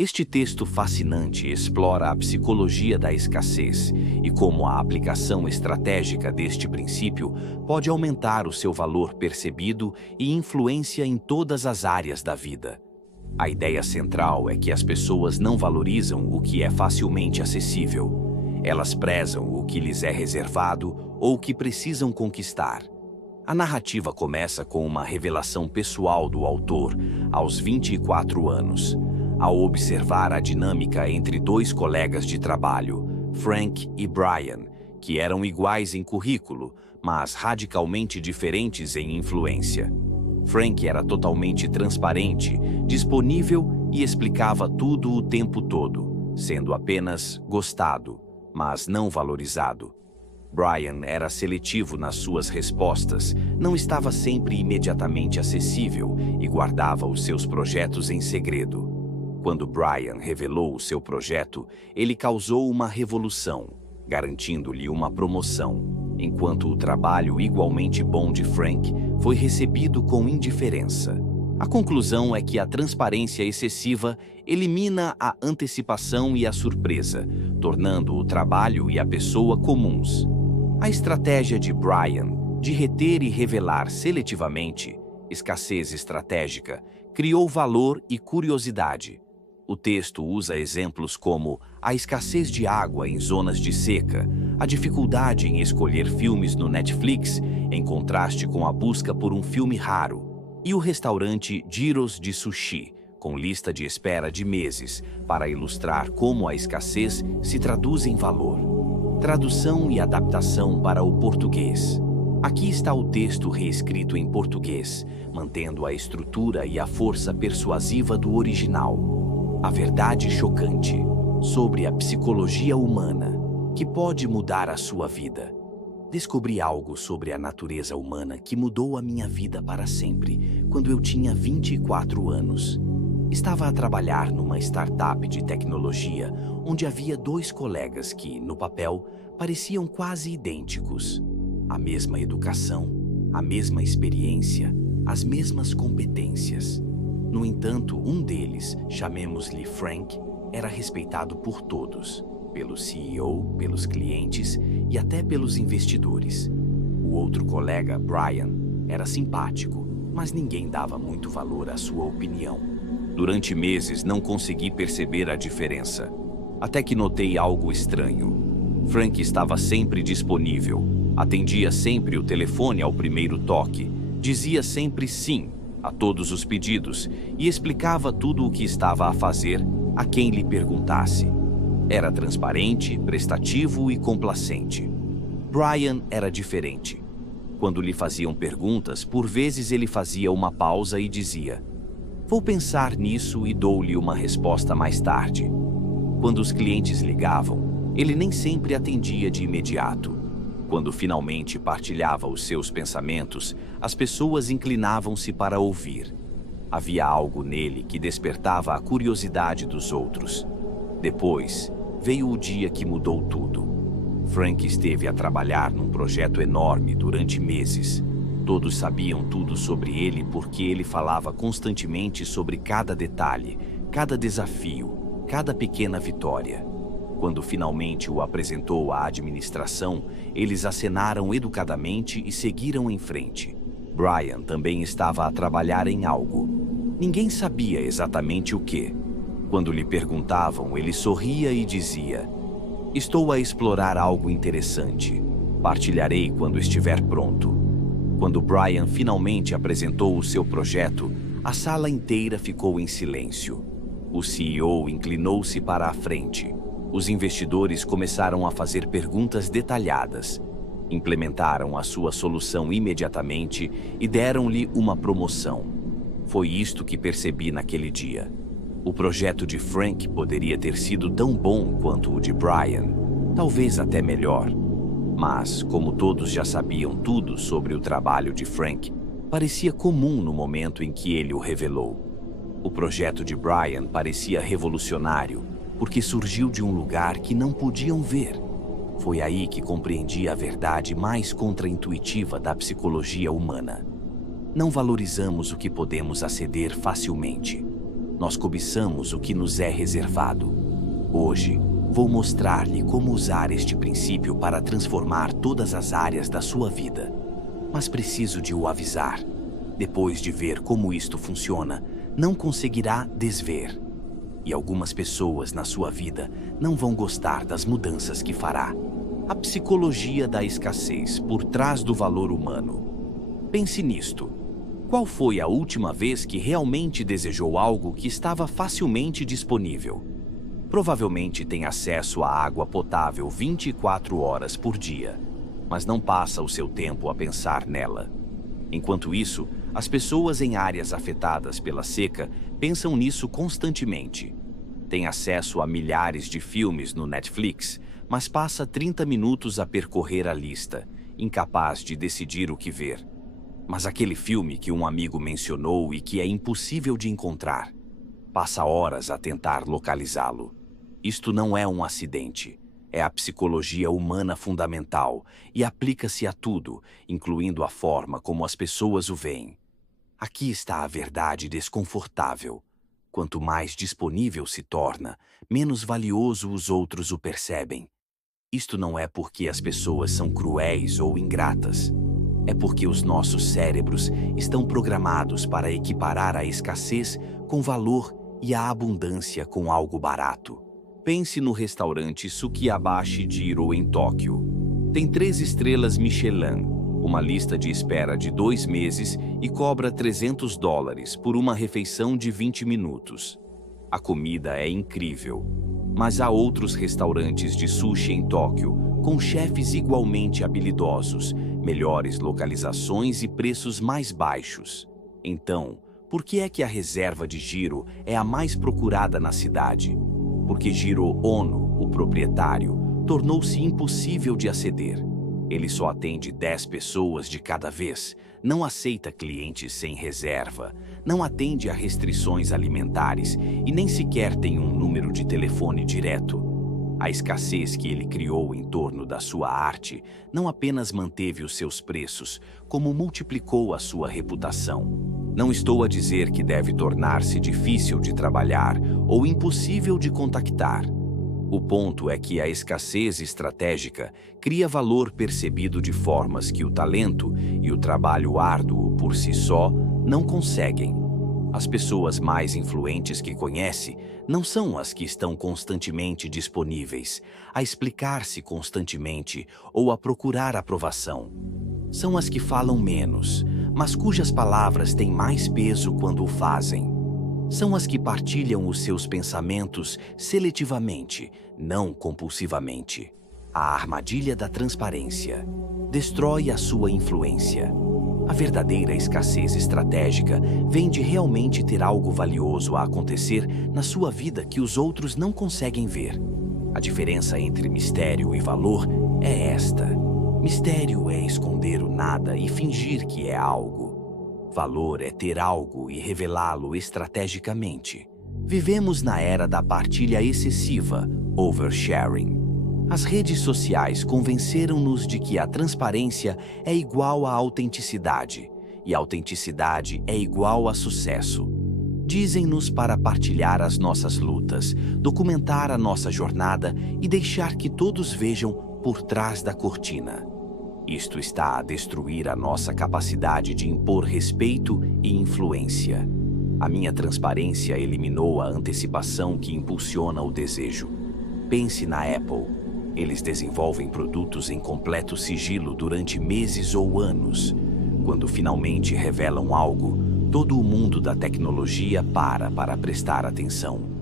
Este texto fascinante explora a psicologia da escassez e como a aplicação estratégica deste princípio pode aumentar o seu valor percebido e influência em todas as áreas da vida. A ideia central é que as pessoas não valorizam o que é facilmente acessível. Elas prezam o que lhes é reservado ou o que precisam conquistar. A narrativa começa com uma revelação pessoal do autor, aos 24 anos. Ao observar a dinâmica entre dois colegas de trabalho, Frank e Brian, que eram iguais em currículo, mas radicalmente diferentes em influência. Frank era totalmente transparente, disponível e explicava tudo o tempo todo, sendo apenas gostado, mas não valorizado. Brian era seletivo nas suas respostas, não estava sempre imediatamente acessível e guardava os seus projetos em segredo. Quando Brian revelou o seu projeto, ele causou uma revolução, garantindo-lhe uma promoção, enquanto o trabalho igualmente bom de Frank foi recebido com indiferença. A conclusão é que a transparência excessiva elimina a antecipação e a surpresa, tornando o trabalho e a pessoa comuns. A estratégia de Brian de reter e revelar seletivamente, escassez estratégica, criou valor e curiosidade. O texto usa exemplos como a escassez de água em zonas de seca, a dificuldade em escolher filmes no Netflix, em contraste com a busca por um filme raro, e o restaurante Giros de Sushi, com lista de espera de meses, para ilustrar como a escassez se traduz em valor. Tradução e adaptação para o português. Aqui está o texto reescrito em português, mantendo a estrutura e a força persuasiva do original. A verdade chocante sobre a psicologia humana, que pode mudar a sua vida. Descobri algo sobre a natureza humana que mudou a minha vida para sempre, quando eu tinha 24 anos. Estava a trabalhar numa startup de tecnologia, onde havia dois colegas que, no papel, pareciam quase idênticos. A mesma educação, a mesma experiência, as mesmas competências. No entanto, um deles, chamemos-lhe Frank, era respeitado por todos, pelo CEO, pelos clientes e até pelos investidores. O outro colega, Brian, era simpático, mas ninguém dava muito valor à sua opinião. Durante meses não consegui perceber a diferença, até que notei algo estranho. Frank estava sempre disponível, atendia sempre o telefone ao primeiro toque, dizia sempre sim a todos os pedidos e explicava tudo o que estava a fazer a quem lhe perguntasse. Era transparente, prestativo e complacente. Brian era diferente. Quando lhe faziam perguntas, por vezes ele fazia uma pausa e dizia: "Vou pensar nisso e dou-lhe uma resposta mais tarde." Quando os clientes ligavam, ele nem sempre atendia de imediato. Quando finalmente partilhava os seus pensamentos, as pessoas inclinavam-se para ouvir. Havia algo nele que despertava a curiosidade dos outros. Depois, veio o dia que mudou tudo. Frank esteve a trabalhar num projeto enorme durante meses. Todos sabiam tudo sobre ele porque ele falava constantemente sobre cada detalhe, cada desafio, cada pequena vitória. Quando finalmente o apresentou à administração, eles acenaram educadamente e seguiram em frente. Brian também estava a trabalhar em algo. Ninguém sabia exatamente o que. Quando lhe perguntavam, ele sorria e dizia: "Estou a explorar algo interessante. Partilharei quando estiver pronto." Quando Brian finalmente apresentou o seu projeto, a sala inteira ficou em silêncio. O CEO inclinou-se para a frente. Os investidores começaram a fazer perguntas detalhadas. Implementaram a sua solução imediatamente e deram-lhe uma promoção. Foi isto que percebi naquele dia. O projeto de Frank poderia ter sido tão bom quanto o de Brian, talvez até melhor. Mas, como todos já sabiam tudo sobre o trabalho de Frank, parecia comum no momento em que ele o revelou. O projeto de Brian parecia revolucionário, porque surgiu de um lugar que não podiam ver. Foi aí que compreendi a verdade mais contraintuitiva da psicologia humana. Não valorizamos o que podemos aceder facilmente. Nós cobiçamos o que nos é reservado. Hoje, vou mostrar-lhe como usar este princípio para transformar todas as áreas da sua vida. Mas preciso de o avisar. Depois de ver como isto funciona, não conseguirá desver. E algumas pessoas na sua vida não vão gostar das mudanças que fará. A psicologia da escassez por trás do valor humano. Pense nisto. Qual foi a última vez que realmente desejou algo que estava facilmente disponível? Provavelmente tem acesso à água potável 24 horas por dia, mas não passa o seu tempo a pensar nela. Enquanto isso, as pessoas em áreas afetadas pela seca pensam nisso constantemente. Tem acesso a milhares de filmes no Netflix, mas passa 30 minutos a percorrer a lista, incapaz de decidir o que ver. Mas aquele filme que um amigo mencionou e que é impossível de encontrar, passa horas a tentar localizá-lo. Isto não é um acidente. É a psicologia humana fundamental e aplica-se a tudo, incluindo a forma como as pessoas o veem. Aqui está a verdade desconfortável. Quanto mais disponível se torna, menos valioso os outros o percebem. Isto não é porque as pessoas são cruéis ou ingratas. É porque os nossos cérebros estão programados para equiparar a escassez com valor e a abundância com algo barato. Pense no restaurante Sukiyabashi Jiro em Tóquio. Tem 3 estrelas Michelin, uma lista de espera de 2 meses e cobra $300 por uma refeição de 20 minutos. A comida é incrível, mas há outros restaurantes de sushi em Tóquio com chefes igualmente habilidosos, melhores localizações e preços mais baixos. Então, por que é que a reserva de Jiro é a mais procurada na cidade? Porque Jiro Ono, o proprietário, tornou-se impossível de aceder. Ele só atende 10 pessoas de cada vez, não aceita clientes sem reserva, não atende a restrições alimentares e nem sequer tem um número de telefone direto. A escassez que ele criou em torno da sua arte não apenas manteve os seus preços, como multiplicou a sua reputação. Não estou a dizer que deve tornar-se difícil de trabalhar ou impossível de contactar. O ponto é que a escassez estratégica cria valor percebido de formas que o talento e o trabalho árduo por si só não conseguem. As pessoas mais influentes que conhece não são as que estão constantemente disponíveis, a explicar-se constantemente ou a procurar aprovação. São as que falam menos, mas cujas palavras têm mais peso quando o fazem. São as que partilham os seus pensamentos seletivamente, não compulsivamente. A armadilha da transparência destrói a sua influência. A verdadeira escassez estratégica vem de realmente ter algo valioso a acontecer na sua vida que os outros não conseguem ver. A diferença entre mistério e valor é esta. Mistério é esconder o nada e fingir que é algo. Valor é ter algo e revelá-lo estrategicamente. Vivemos na era da partilha excessiva, oversharing. As redes sociais convenceram-nos de que a transparência é igual à autenticidade, e a autenticidade é igual a sucesso. Dizem-nos para partilhar as nossas lutas, documentar a nossa jornada e deixar que todos vejam por trás da cortina. Isto está a destruir a nossa capacidade de impor respeito e influência. A minha transparência eliminou a antecipação que impulsiona o desejo. Pense na Apple. Eles desenvolvem produtos em completo sigilo durante meses ou anos. Quando finalmente revelam algo, todo o mundo da tecnologia para prestar atenção.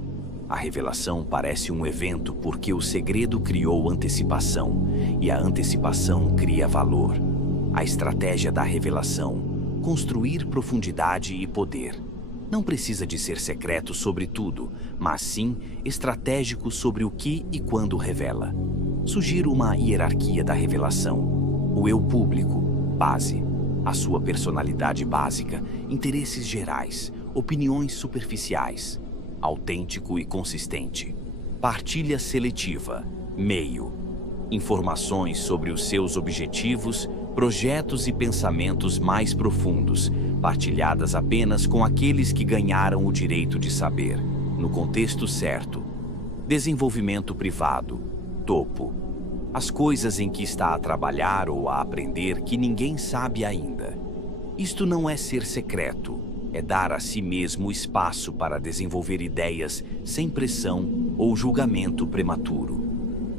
A revelação parece um evento porque o segredo criou antecipação, e a antecipação cria valor. A estratégia da revelação: construir profundidade e poder. Não precisa de ser secreto sobre tudo, mas sim estratégico sobre o que e quando revela. Sugiro uma hierarquia da revelação. O eu público, base. A sua personalidade básica, interesses gerais, opiniões superficiais. Autêntico e consistente. Partilha seletiva, meio. Informações sobre os seus objetivos, projetos e pensamentos mais profundos, partilhadas apenas com aqueles que ganharam o direito de saber, no contexto certo. Desenvolvimento privado, topo. As coisas em que está a trabalhar ou a aprender que ninguém sabe ainda. Isto não é ser secreto, é dar a si mesmo espaço para desenvolver ideias sem pressão ou julgamento prematuro.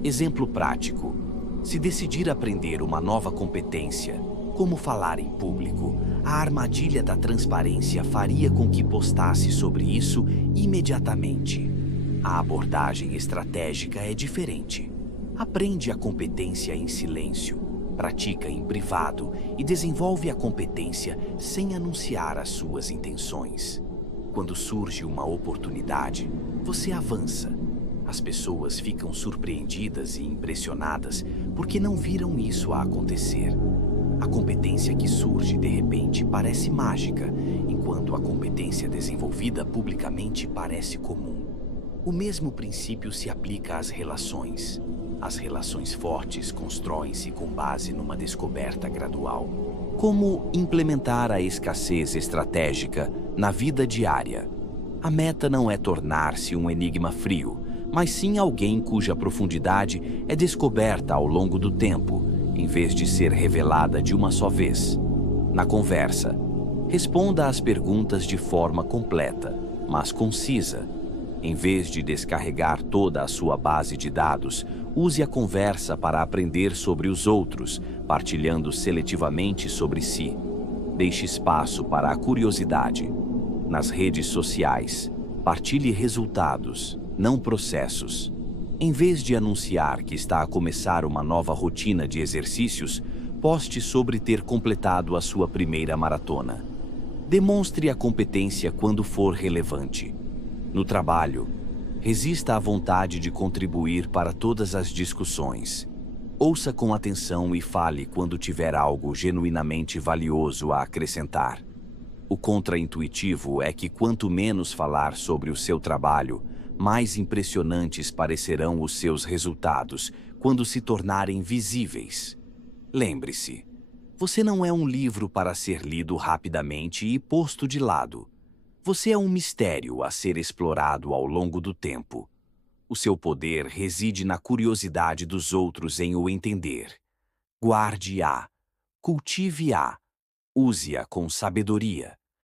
Exemplo prático: se decidir aprender uma nova competência, como falar em público, a armadilha da transparência faria com que postasse sobre isso imediatamente. A abordagem estratégica é diferente. Aprende a competência em silêncio, pratica em privado e desenvolve a competência sem anunciar as suas intenções. Quando surge uma oportunidade, você avança. As pessoas ficam surpreendidas e impressionadas porque não viram isso acontecer. A competência que surge de repente parece mágica, enquanto a competência desenvolvida publicamente parece comum. O mesmo princípio se aplica às relações. As relações fortes constroem-se com base numa descoberta gradual. Como implementar a escassez estratégica na vida diária? A meta não é tornar-se um enigma frio, mas sim alguém cuja profundidade é descoberta ao longo do tempo, em vez de ser revelada de uma só vez. Na conversa, responda às perguntas de forma completa, mas concisa. Em vez de descarregar toda a sua base de dados, use a conversa para aprender sobre os outros, partilhando seletivamente sobre si. Deixe espaço para a curiosidade. Nas redes sociais, partilhe resultados, não processos. Em vez de anunciar que está a começar uma nova rotina de exercícios, poste sobre ter completado a sua primeira maratona. Demonstre a competência quando for relevante. No trabalho, resista à vontade de contribuir para todas as discussões. Ouça com atenção e fale quando tiver algo genuinamente valioso a acrescentar. O contraintuitivo é que quanto menos falar sobre o seu trabalho, mais impressionantes parecerão os seus resultados quando se tornarem visíveis. Lembre-se, você não é um livro para ser lido rapidamente e posto de lado. Você é um mistério a ser explorado ao longo do tempo. O seu poder reside na curiosidade dos outros em o entender. Guarde-a, cultive-a, use-a com sabedoria.